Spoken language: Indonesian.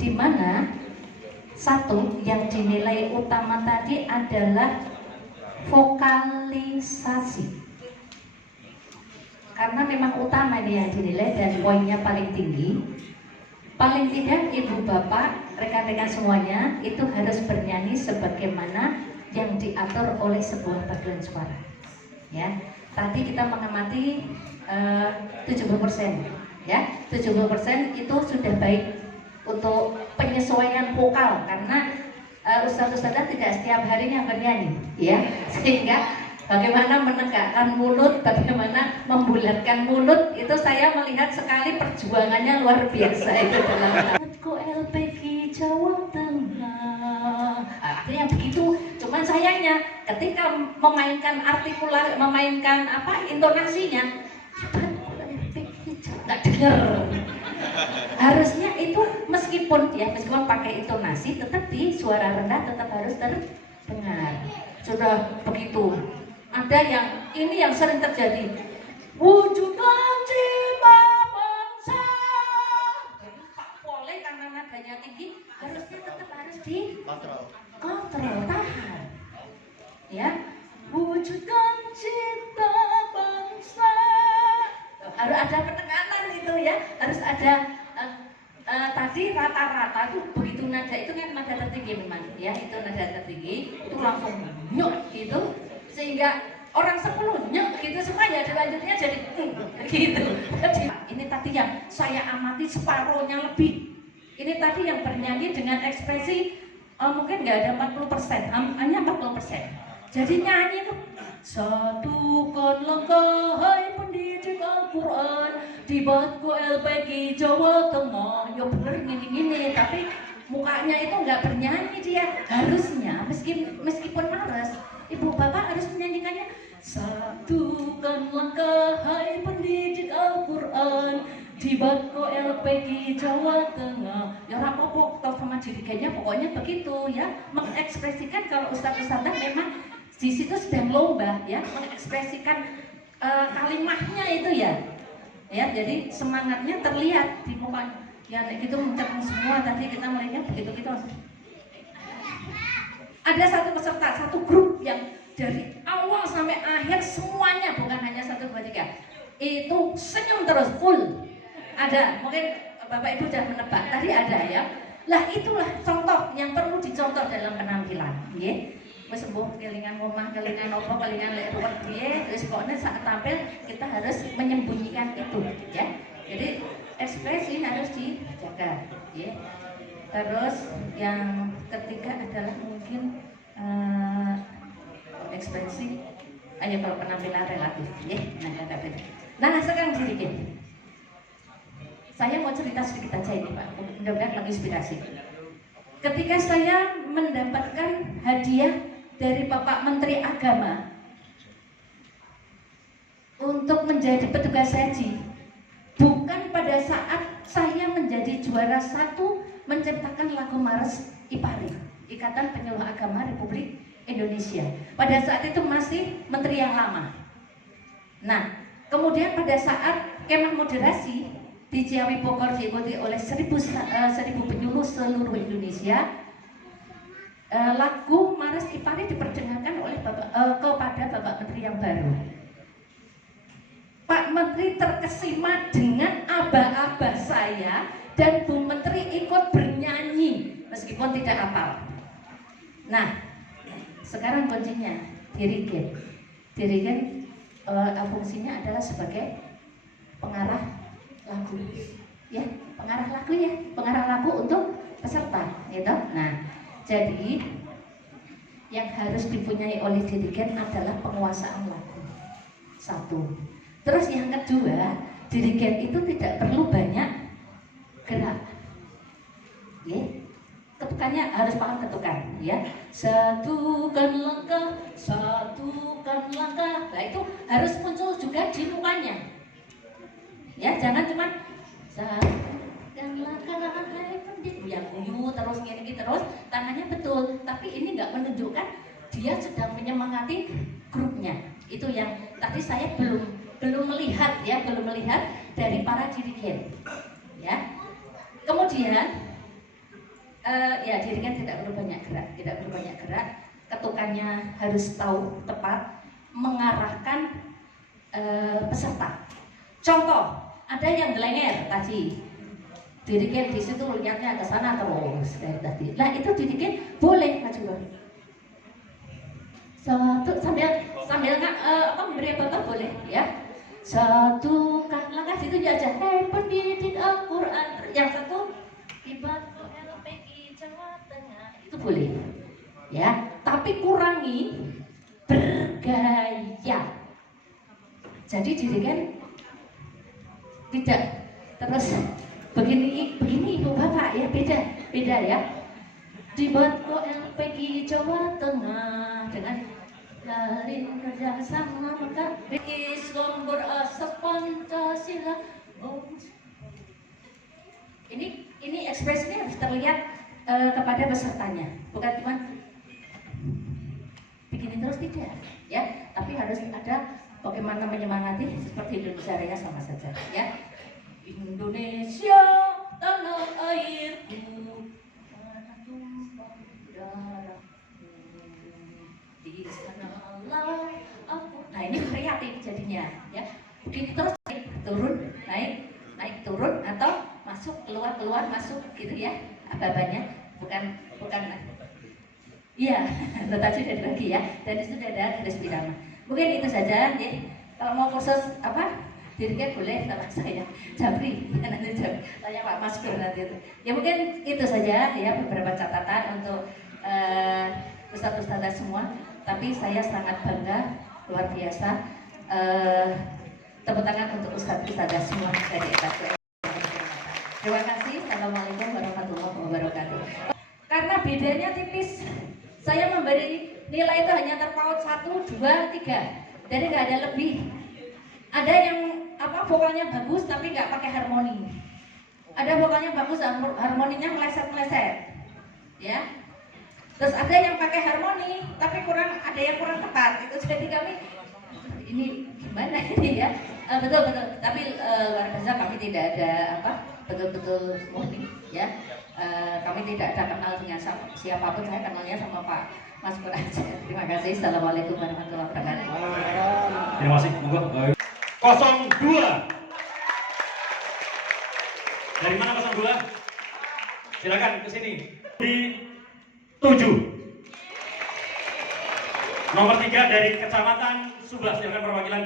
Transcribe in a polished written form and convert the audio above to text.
di mana satu yang dinilai utama tadi adalah vokalisasi, karena memang utama ini yang dinilai dan poinnya paling tinggi. Paling tidak ibu bapak, rekan-rekan semuanya itu harus bernyanyi sebagaimana yang diatur oleh sebuah paduan suara. Ya, tadi kita mengamati 70%, ya 70% itu sudah baik untuk penyesuaian vokal, karena ustadz-ustadzah tidak setiap harinya bernyanyi, ya, sehingga bagaimana menegakkan mulut, bagaimana membulatkan mulut, itu saya melihat sekali perjuangannya luar biasa itu dalam LPG Jawa Tengah. Artinya begitu, cuman sayangnya ketika memainkan artikular, memainkan intonasinya, nggak dengar. Harusnya itu meskipun pakai intonasi, tetap di suara rendah tetap harus terdengar. Sudah begitu, ada yang sering terjadi, wujudkan cita bangsa. Pak Pole karena nadanya tinggi, harusnya tetap harus kontrol, tahan. Ya, wujudkan cita bangsa. Harus ada penekanan itu, ya, harus ada tadi rata-rata tuh begitu nada itu kan nada tertinggi memang, ya, itu nada tertinggi itu langsung nyok gitu, sehingga orang 10 nyok gitu semua, ya selanjutnya jadi gitu. Jadi ini tadi yang saya amati separuhnya lebih. Ini tadi yang bernyanyi dengan ekspresi mungkin nggak ada 40%, hanya 40%. Jadi nyanyi itu satukan langkah hai pendidik Al-Quran di Batku LPG Jawa Tengah. Ya bener gini-gini, tapi mukanya itu nggak bernyanyi dia. Harusnya meskipun males, ibu bapak harus menyanyikannya satukan langkah hai pendidik Al-Quran di Batku LPG Jawa Tengah. Ya rapopo kalau sama dirigennya pokoknya begitu, ya, mengekspresikan. Kalau ustadz-ustadzah memang di situ sedang lomba, ya, mengekspresikan kalimatnya itu, ya, jadi semangatnya terlihat di muka, ya, gitu mencermin semua. Tadi kita melihatnya begitu. Ada satu peserta, satu grup yang dari awal sampai akhir semuanya, bukan hanya 1, 2, 3, itu senyum terus full. Ada, mungkin bapak ibu sudah menebak tadi ada, ya. Lah itulah contoh yang perlu dicontoh dalam penampilan, ya. Wis sembuh kelingan omah, kelingan opo, kelingan lek ruwet piye, wis pokoknya saat tampil kita harus menyembunyikan itu, ya. Jadi ekspresi harus dijaga, ya. Terus yang ketiga adalah mungkin ekspresi, kalau penampilan relatif, ya. Nah sekarang sedikit, saya mau cerita sedikit aja ini Pak, mudah-mudahan menginspirasi. Ketika saya mendapatkan hadiah dari Bapak Menteri Agama untuk menjadi petugas haji, bukan pada saat saya menjadi juara 1 menciptakan lagu Mars IPARI, Ikatan Penyuluh Agama Republik Indonesia. Pada saat itu masih menteri yang lama. Nah, kemudian pada saat kemah moderasi di Ciawi Bogor diikuti oleh 1000 penyuluh seluruh Indonesia, lagu Mars IPARI diperdengarkan oleh kepada Bapak Menteri yang baru. Pak Menteri terkesima dengan aba-aba saya dan Bu Menteri ikut bernyanyi meskipun tidak hafal. Nah, sekarang kuncinya dirigen. Dirigen fungsinya adalah sebagai pengarah lagu, ya, pengarah lagu untuk peserta, gitu. Nah, jadi yang harus dipunyai oleh dirigen adalah penguasaan lagu. 1. Terus yang kedua, dirigen itu tidak perlu banyak gerak, ya. Ketukannya harus paham ketukan, ya. Satukan langkah. Nah itu harus muncul juga di mukanya, ya. Jangan cuma satukan langkah yang terus gini terus tangannya betul, tapi ini nggak menunjukkan dia sedang menyemangati grupnya. Itu yang tadi saya belum melihat, ya, belum melihat dari para dirigen, ya. Kemudian Ya diri kan tidak perlu banyak gerak, ketukannya harus tahu tepat mengarahkan peserta. Contoh, ada yang gelenger tadi, dirigen di situ lihatnya ke sana terus kayak tadi. Nah itu dirigen boleh maju satu sambil memberi apa boleh ya. Satu langkah situ aja. Pendidik Al-Quran. Yang satu Ibat LPG Jawa Tengah itu boleh ya. Tapi kurangi bergaya. Jadi dirigen tidak terus begini ibu bapak ya, beda ya. Di Batko LPG Jawa Tengah dengan jalin kerjasama maka Islam berasas Pancasila. Ini ekspresinya harus terlihat kepada pesertanya, bukan cuma begini terus, tidak ya, tapi harus ada bagaimana menyemangati seperti Indonesia Raya sama saja ya. Indonesia tanah airku, tanah tumpah darahku, di sanalah aku. Nah ini kreatif jadinya ya. Begini terus, naik turun atau masuk keluar masuk gitu ya. Apa-apanya bukan iya. Tadi sudah dibagi ya, dan itu sudah ada garis irama. Mungkin itu saja ya. Kalau mau kursus dirigen boleh sama saya Jabri, nanti tanya Pak Maskur nanti itu. Ya mungkin itu saja ya, beberapa catatan untuk ustadz-ustadzah semua. Tapi saya sangat bangga, luar biasa. Tepuk tangan untuk ustadz-ustadzah semua dari FKM. Terima kasih. Assalamualaikum warahmatullahi wabarakatuh. Karena bedanya tipis, saya memberi nilai itu hanya terpaut 1, 2, 3, jadi nggak ada lebih. Ada yang vokalnya bagus tapi nggak pakai harmoni. Ada vokalnya bagus, harmoninya meleset ya. Terus ada yang pakai harmoni tapi ada yang kurang tepat. Itu jadi kami ini gimana ini ya. Betul. Tapi luar biasa, kami tidak ada betul-betul murni ya. Kami tidak ada kenal dengan siapapun. Saya kenalnya sama Pak Maskur aja. Terima kasih. Assalamualaikum warahmatullahi wabarakatuh. Terima kasih. Monggo. 02. Dari mana 02? Silakan ke sini. Di 7. Nomor 3 dari Kecamatan Subah, silakan perwakilan